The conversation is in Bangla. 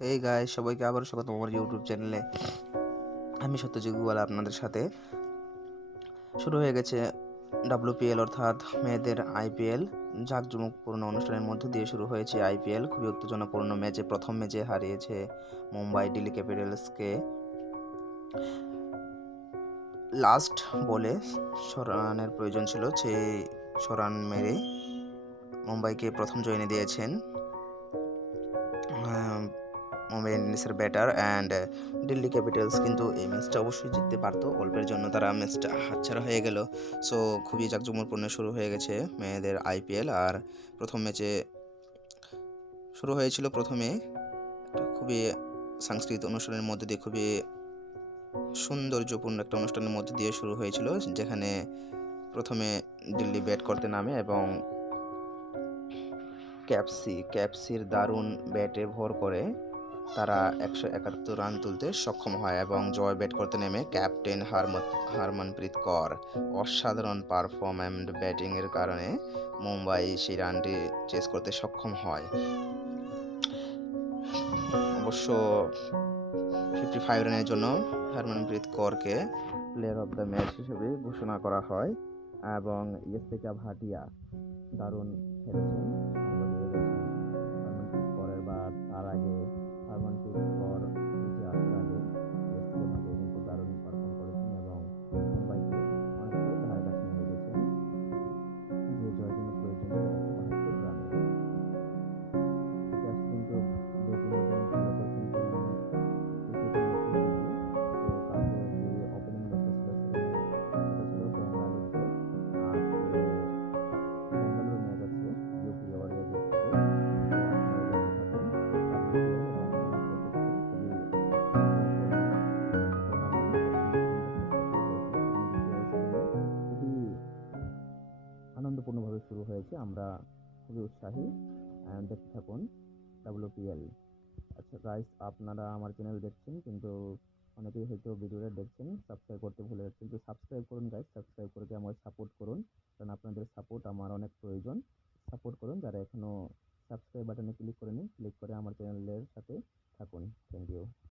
এই গাইস, সবাইকে আবারও স্বাগত আমার ইউটিউব চ্যানেলে। আমি সত্যজিৎ গুগল আপনাদের সাথে। শুরু হয়ে গেছে WPL অর্থাৎ মেয়েদের IPL। জাঁকজমকপূর্ণ অনুষ্ঠানের মধ্য দিয়ে শুরু হয়েছে IPL। খুবই উত্তেজনাপূর্ণ ম্যাচে প্রথম ম্যাচে হারিয়েছে মুম্বাই দিল্লি ক্যাপিটালসকে লাস্ট বলে রানের প্রয়োজন ছিল, সেই রান মেরে মুম্বাইকে প্রথম জয় এনে দিয়েছেন মুম্বাই ইন্ডিয়ান্সের ব্যাটার অ্যান্ড দিল্লি ক্যাপিটালস। কিন্তু এই ম্যাচটা অবশ্যই জিততে পারতো, অল্পের জন্য তারা ম্যাচটা হাতছাড়া হয়ে গেল। সো খুবই জাঁকজমকপূর্ণ শুরু হয়ে গেছে মেয়েদের IPL। আর প্রথম ম্যাচে শুরু হয়েছিল প্রথমে খুবই সাংস্কৃতিক অনুষ্ঠানের মধ্যে দিয়ে, খুবই সৌন্দর্যপূর্ণ একটা অনুষ্ঠানের মধ্যে দিয়ে শুরু হয়েছিল, যেখানে প্রথমে দিল্লি ব্যাট করতে নামে এবং ক্যাপসির দারুণ ব্যাটে ভর করে তারা 171 রান তুলতে সক্ষম হয় এবং জয় ব্যাট করতে নেমে ক্যাপ্টেন হারমনপ্রীত কর অসাধারণ পারফর্ম অ্যান্ড ব্যাটিংয়ের কারণে মুম্বাই সেই রানটি চেস করতে সক্ষম হয়। অবশ্য 55 রানের জন্য হরমনপ্রীত কৌরকে প্লেয়ার অফ দ্য ম্যাচ হিসেবে ঘোষণা করা হয় এবং ইয়েস্তেকা ভাটিয়া দারুণ খেলেছেন। হরমনপ্রীত কৌরের বা তার আগে হরমনপ্রীত কৌর পিছিয়ে আসার আগে ইয়েস্তেকা ভাটিয়া কিন্তু দারুণ পারফর্ম করেছেন এবং মুম্বাইকে অনেকটাই ধারে কাছে নিয়ে গেছেন, যে জয়ের জন্য প্রয়োজন ছিল 172 রানের। ক্যাপস কিন্তু ব্যাটিংয়ে বেশ ভালো করেছেন ক্রিকেটের মধ্যে দিয়ে। তো তাদের যে ওপেনিং ব্যাটসম্যান ছিল সেটা ছিল বেঙ্গালুরুতে। আজকে বেঙ্গালুরু ম্যাচ আছে ইউপি ওয়ারিয়র্সের সাথে। তো আপনারা দেখতে থাকুন WPL এবং আপনারা দেখছেন খুবই জাঁকজমকপূর্ণ একটা টুর্নামেন্ট। প্রথম যে ম্যাচটা শুরু হয়েছিল সেখানে জিতে নিয়ে খুবই আনন্দপূর্ণভাবে শুরু হয়েছে। আমরা খুবই উৎসাহী। দেখতে থাকুন WPL। আচ্ছা গাইস, আপনারা আমার চ্যানেল দেখছেন কিন্তু অনেকেই হয়তো ভিডিওটা দেখছেন, সাবস্ক্রাইব করতে ভুলে যাচ্ছেন। তো সাবস্ক্রাইব করুন গাইস, সাবস্ক্রাইব করে আমাকে সাপোর্ট করুন, কারণ আপনাদের সাপোর্ট আমার অনেক প্রয়োজন।